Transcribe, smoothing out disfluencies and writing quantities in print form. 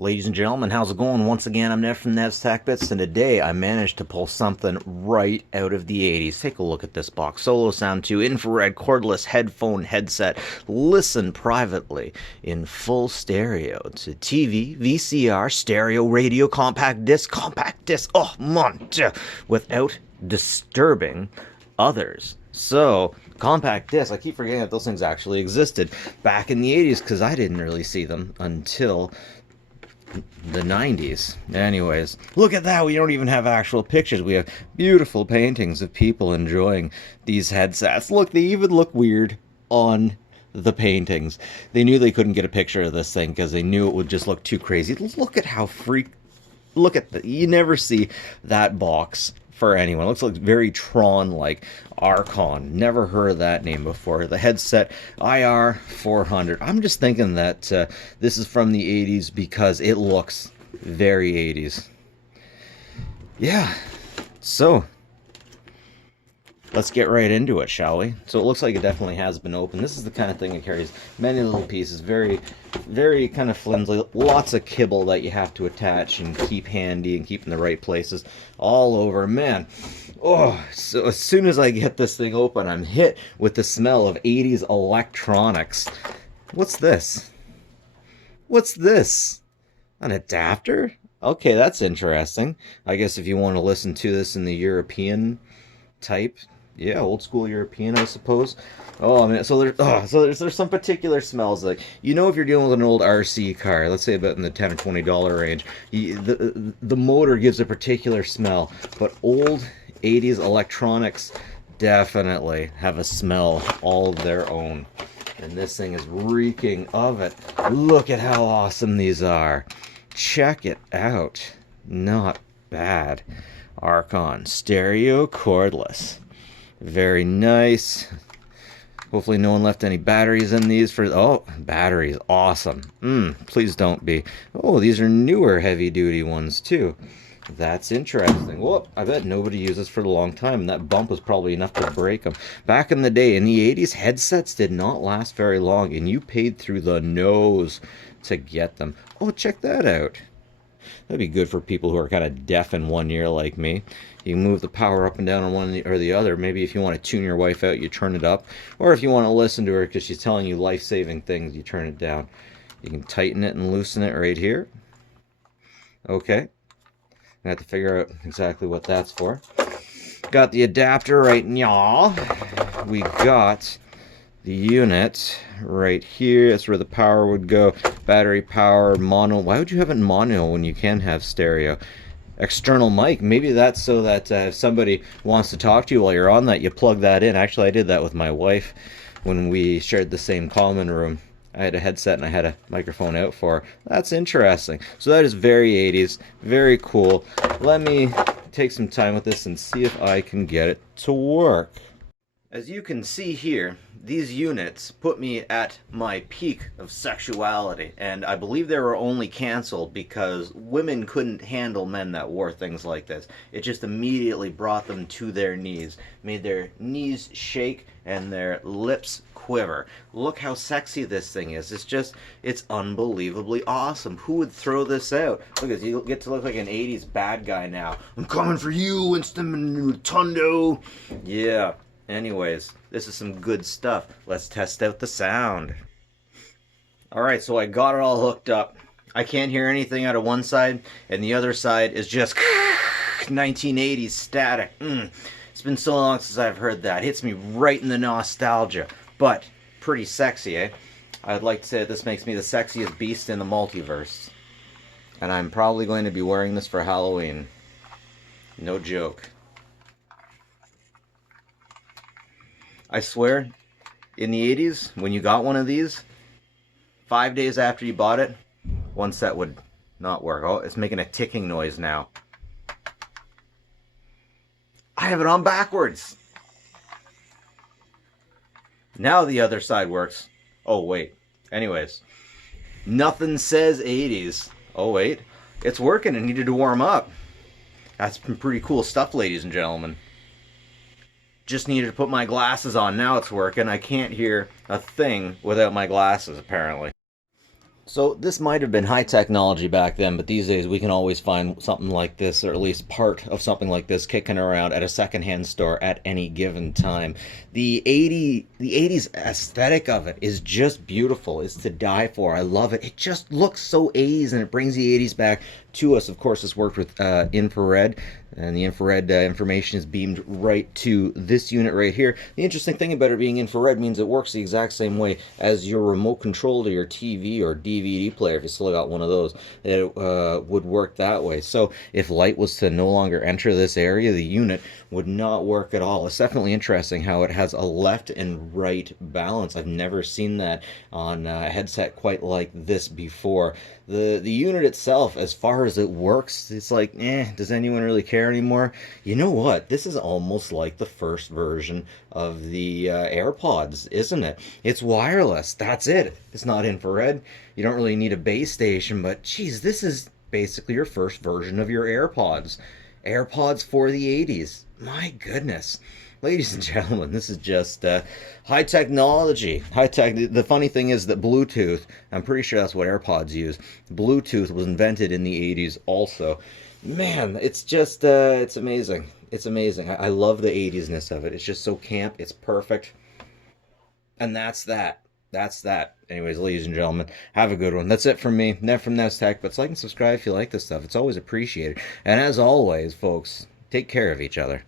Ladies and gentlemen, how's it going? Once again, I'm Nev from Nev's Tech Bits, and today I managed to pull something right out of the 80s. Take a look at this box. Solosound 2 infrared cordless headphone headset. Listen privately in full stereo to TV, VCR, stereo, radio, compact disc, oh, mon Dieu, without disturbing others. So, compact disc, I keep forgetting that those things actually existed back in the 80s because I didn't really see them until the 90s. Anyways, look at that. We don't even have actual pictures. We have beautiful paintings of people enjoying these headsets. Look, they even look weird on the paintings. They knew they couldn't get a picture of this thing because they knew it would just look too crazy. Look at how look at that. You never see that box for anyone. It looks like very Tron-like. Arkon. Never heard of that name before. The headset IR400. I'm just thinking that this is from the 80s because it looks very 80s. Yeah. So, let's get right into it, shall we? So it looks like it definitely has been opened. This is the kind of thing that carries many little pieces. Very, very kind of flimsy. Lots of kibble that you have to attach and keep handy and keep in the right places all over. Man, oh, so as soon as I get this thing open, I'm hit with the smell of 80s electronics. What's this? What's this? An adapter? Okay, that's interesting. I guess if you want to listen to this in the European type, yeah, old school European, I suppose. Oh, I mean, so there's some particular smells, like, you know, if you're dealing with an old RC car, let's say about in the $10 or $20 range, the motor gives a particular smell, but old 80s electronics definitely have a smell all of their own, and this thing is reeking of it. Look at how awesome these are. Check it out. Not bad. Arkon stereo cordless. Very nice. Hopefully no one left any batteries in these for... Oh, batteries. Awesome. Please don't be. Oh, these are newer heavy-duty ones, too. That's interesting. Well, I bet nobody used this for a long time, and that bump was probably enough to break them. Back in the day, in the 80s, headsets did not last very long, and you paid through the nose to get them. Oh, check that out. That'd be good for people who are kind of deaf in one ear like me. You can move the power up and down on one or the other. Maybe if you want to tune your wife out, you turn it up. Or if you want to listen to her because she's telling you life-saving things, you turn it down. You can tighten it and loosen it right here. Okay. I have to figure out exactly what that's for. Got the adapter right now. We got the unit right here. That's where the power would go. Battery power, mono. Why would you have it in mono when you can have stereo? External mic. Maybe that's so that if somebody wants to talk to you while you're on that, you plug that in. Actually, I did that with my wife when we shared the same common room. I had a headset and I had a microphone out for her. That's interesting. So that is very 80s. Very cool. Let me take some time with this and see if I can get it to work. As you can see here, these units put me at my peak of sexuality, and I believe they were only canceled because women couldn't handle men that wore things like this. It just immediately brought them to their knees, made their knees shake and their lips quiver. Look how sexy this thing is. It's unbelievably awesome. Who would throw this out? Look at you, get to look like an 80s bad guy now. I'm coming for you, Winston Rotundo. Yeah. Anyways, this is some good stuff. Let's test out the sound. Alright, so I got it all hooked up. I can't hear anything out of one side, and the other side is just 1980s static. It's been so long since I've heard that. It hits me right in the nostalgia. But, pretty sexy, eh? I'd like to say that this makes me the sexiest beast in the multiverse. And I'm probably going to be wearing this for Halloween. No joke. I swear, in the 80s, when you got one of these, 5 days after you bought it, one set would not work. Oh, it's making a ticking noise now. I have it on backwards. Now the other side works. Oh, wait. Anyways, nothing says 80s. Oh, wait. It's working. It needed to warm up. That's some pretty cool stuff, ladies and gentlemen. Just needed to put my glasses on. Now it's working. I can't hear a thing without my glasses, apparently. So this might have been high technology back then, but these days we can always find something like this, or at least part of something like this, kicking around at a secondhand store at any given time. The 80s aesthetic of it is just beautiful. It's to die for. I love it. It just looks so 80s, and it brings the 80s back to us. Of course, it's worked with infrared, and the infrared information is beamed right to this unit right here. The interesting thing about it being infrared means it works the exact same way as your remote control to your TV or DVD player. If you still got one of those, it would work that way. So if light was to no longer enter this area, the unit would not work at all. It's definitely interesting how it has a left and right balance. I've never seen that on a headset quite like this before. The unit itself, as far as it works, it's like, does anyone really care anymore? You know what? This is almost like the first version of the AirPods, isn't it? It's wireless. That's it. It's not infrared. You don't really need a base station, but geez, this is basically your first version of your AirPods. AirPods for the 80s. My goodness. Ladies and gentlemen, this is just high technology. High tech. The funny thing is that Bluetooth, I'm pretty sure that's what AirPods use. Bluetooth was invented in the 80s also. Man, it's just, it's amazing. It's amazing. I love the 80s-ness of it. It's just so camp. It's perfect. And that's that. That's that. Anyways, ladies and gentlemen, have a good one. That's it from me. Never from Nest Tech, but like and subscribe if you like this stuff. It's always appreciated. And as always, folks, take care of each other.